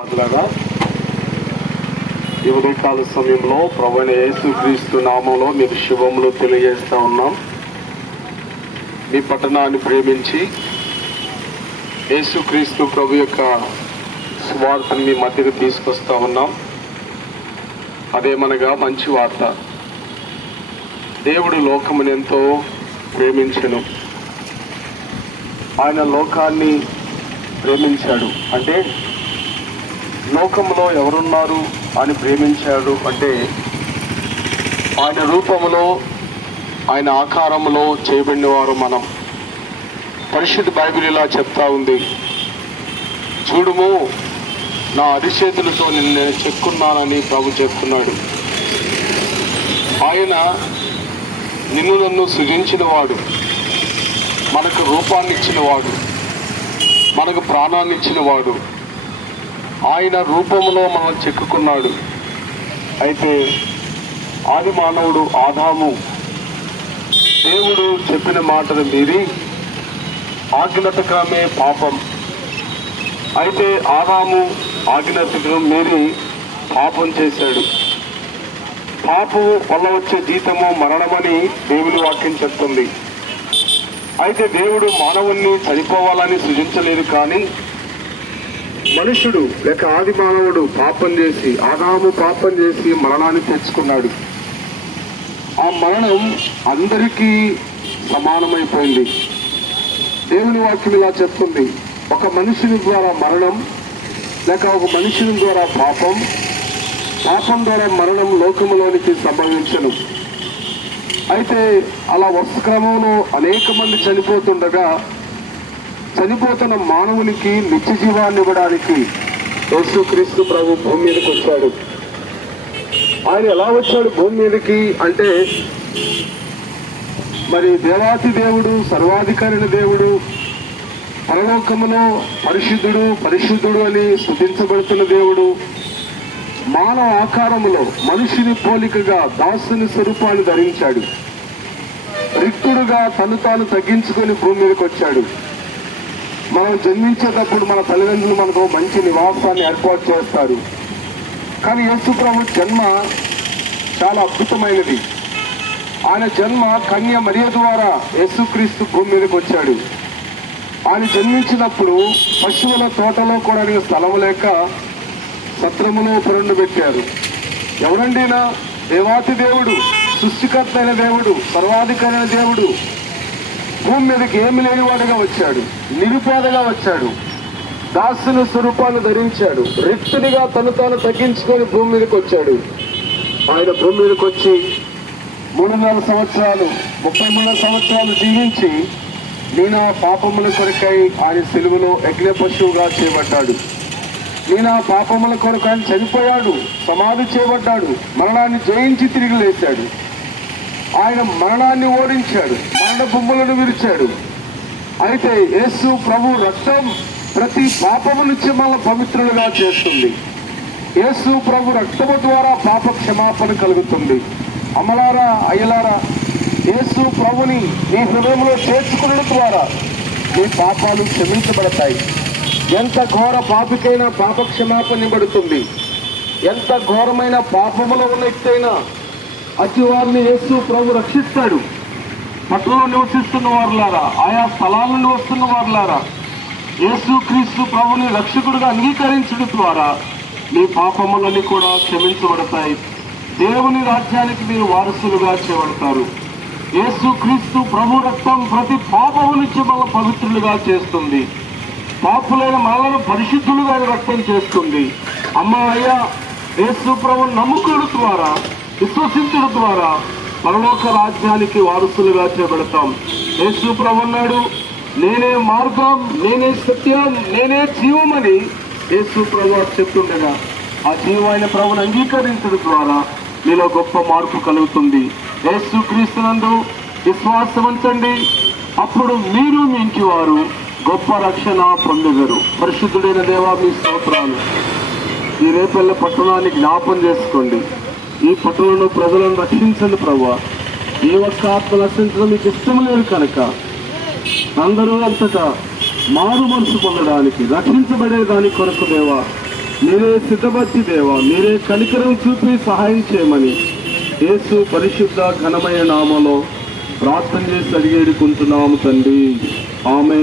మాట్లాడా ఈ ఉదయకాల సమయంలో ప్రవణ యేసుక్రీస్తు నామంలో మీకు శుభములు తెలియజేస్తా ఉన్నాం. మీ పట్టణాన్ని ప్రేమించి యేసుక్రీస్తు ప్రభు యొక్క సువార్తను మీ మధ్యకు తీసుకొస్తా ఉన్నాం. అదేమనగా మంచి వార్త. దేవుడు లోకమును ఎంతో ప్రేమించను. ఆయన లోకాన్ని ప్రేమించాడు. అంటే లోకంలో ఎవరున్నారు అని ప్రేమించాడు అంటే ఆయన రూపంలో ఆయన ఆకారములో చేయబడిన వారు మనం. పరిశుద్ధ బైబిల్ ఇలా చెప్తా ఉంది. చూడుము నా అరిచేతులతో నిన్ను నేను చెక్కున్నానని ప్రభు చెప్తున్నాడు. ఆయన నిన్ను నన్ను సృజించిన వాడు మనకు రూపాన్ని ఇచ్చిన వాడు మనకు ప్రాణాన్ని ఇచ్చిన వాడు ఆయన రూపంలో మనం చెక్కుకున్నాడు. అయితే ఆది మానవుడు ఆదాము దేవుడు చెప్పిన మాటను మీరి ఆజ్ఞతకమే పాపం. అయితే ఆదాము ఆగ్నతకం మీరి పాపం చేశాడు. పాపం వల్ల వచ్చే జీతము మరణమని దేవుని వాక్యం చెప్తుంది. అయితే దేవుడు మానవుణ్ణి చనిపోవాలని సృజించలేదు కానీ మనుషుడు లేక ఆది మానవుడు పాపం చేసి ఆదాము పాపం చేసి మరణాన్ని తెచ్చుకున్నాడు. ఆ మరణం అందరికీ సమానమైపోయింది. దేవుని వాక్యం ఇలా చెప్తుంది. ఒక మనుషుని ద్వారా మరణం లేక ఒక మనుషుని ద్వారా పాపం పాపం ద్వారా మరణం లోకములోనికి సంభవించను. అయితే అలా వరుస అనేక మంది చనిపోతుండగా చనిపోతున్న మానవునికి నిత్య జీవాన్ని ఇవ్వడానికి యేసుక్రీస్తు ప్రభు భూమి మీదకి వచ్చాడు. ఆయన ఎలా వచ్చాడు భూమి మీదకి అంటే మరి దేవాతి దేవుడు సర్వాధికారిని దేవుడు పరలోకములో పరిశుద్ధుడు పరిశుద్ధుడు అని శుద్ధించబడుతున్న దేవుడు మానవ ఆకారములో మనుషుని పోలికగా దాసుని స్వరూపాన్ని ధరించాడు. రిక్తుడుగా తను తాను తగ్గించుకొని భూమి మీదకి వచ్చాడు. మనం జన్మించేటప్పుడు మన తల్లిదండ్రులు మనకు మంచి నివాసాన్ని ఏర్పాటు చేస్తారు. కానీ యేసుప్రభు జన్మ చాలా అద్భుతమైనది. ఆయన జన్మ కన్య మరియ ద్వారా యేసుక్రీస్తు భూమి మీదకి వచ్చాడు. ఆయన జన్మించినప్పుడు పశువుల తోటలో కూడా నేను స్థలం లేక సత్రములో పురండు పెట్టారు. ఎవరండినా దేవాతి దేవుడు సృష్టికర్త అయిన దేవుడు సర్వాధికారైన దేవుడు భూమి మీదకి ఏమి లేనివాడుగా వచ్చాడు. నిరుపేదగా వచ్చాడు. దాసుని స్వరూపాన్ని ధరించాడు. రిక్తునిగా తను తాను తగ్గించుకొని భూమి మీదకి వచ్చాడు. ఆయన భూమి మీదకి వచ్చి మూడు నాలుగు సంవత్సరాలు ముప్పై మూడు సంవత్సరాలు జీవించి నేను పాపముల కొరకై ఆయన సెలువులో యజ్ఞ పశువుగా చేయబడ్డాడు. నేను పాపముల కొరకు ఆయన చనిపోయాడు సమాధి చేయబడ్డాడు మరణాన్ని జయించి తిరిగి లేచాడు. ఆయన మరణాన్ని ఓడించాడు మరణ బొమ్మలను విరిచాడు. అయితే యేసు ప్రభు రక్తం ప్రతి పాపము నుంచి మన పవిత్రులుగా చేస్తుంది. యేసు ప్రభు రక్తము ద్వారా పాప క్షమాపణ కలుగుతుంది. అమలారా అయ్యలారా యేసు ప్రభుని నీ హృదయంలో చేర్చుకున్న ద్వారా నీ పాపాలు క్షమించబడతాయి. ఎంత ఘోర పాపికైనా పాప క్షమాపణ ఎంత ఘోరమైన పాపములో ఉన్న ఎత్తైనా అతివారిని యేసు ప్రభు రక్షిస్తాడు. పట్టణంలో నివసిస్తున్న వారులారా ఆయా స్థలాలను వస్తున్న వారులారా యేసు క్రీస్తు ప్రభుని రక్షకుడిగా అంగీకరించడం ద్వారా మీ పాపములన్నీ కూడా క్షమించబడతాయి. దేవుని రాజ్యానికి మీరు వారసులుగా చేయబడతారు. యేసు క్రీస్తు ప్రభు రక్తం ప్రతి పాపము నుంచి మన పవిత్రులుగా చేస్తుంది. పాపులైన మనలను పరిశుద్ధులుగా రక్తం చేస్తుంది. అమ్మ అయ్యా యేసు ప్రభు నమ్ముకోవడం ద్వారా విశ్వసించడం ద్వారా పరలోక రాజ్యానికి వారసులుగా చేపడతాం యేసు ప్రభు నేనే మార్గం నేనే సత్యం నేనే జీవమని యేసు ప్రభు చెప్తుండగా ఆ జీవమైన ప్రభుని అంగీకరించడం ద్వారా మీలో గొప్ప మార్పు కలుగుతుంది. యేసు క్రీస్తునందు విశ్వాసం ఉంచండి. అప్పుడు మీరు మీ ఇంటి వారు గొప్ప రక్షణ పొందగరు పరిశుద్ధుడైన దేవా మీ స్తోత్రాలు. ఈ రేపల్లె పట్టణాన్ని జ్ఞాపం చేసుకోండి. ఈ పట్టణంలో ప్రజలను రక్షించండి ప్రభా. ఈ ఒక్క ఆత్మ రక్షించడం మీకు ఇష్టం లేదు కనుక అందరూ అంతటా మారు మనసు పొందడానికి రక్షించబడే దాని కొరకు దేవా మీరే సిద్ధపరిచి దేవా మీరే కనికరం చూపి సహాయం చేయమని యేసు పరిశుద్ధ ఘనమైన నామలో ప్రార్థన చేసి అడిగేడుకుంటున్నాము తండ్రి. ఆమె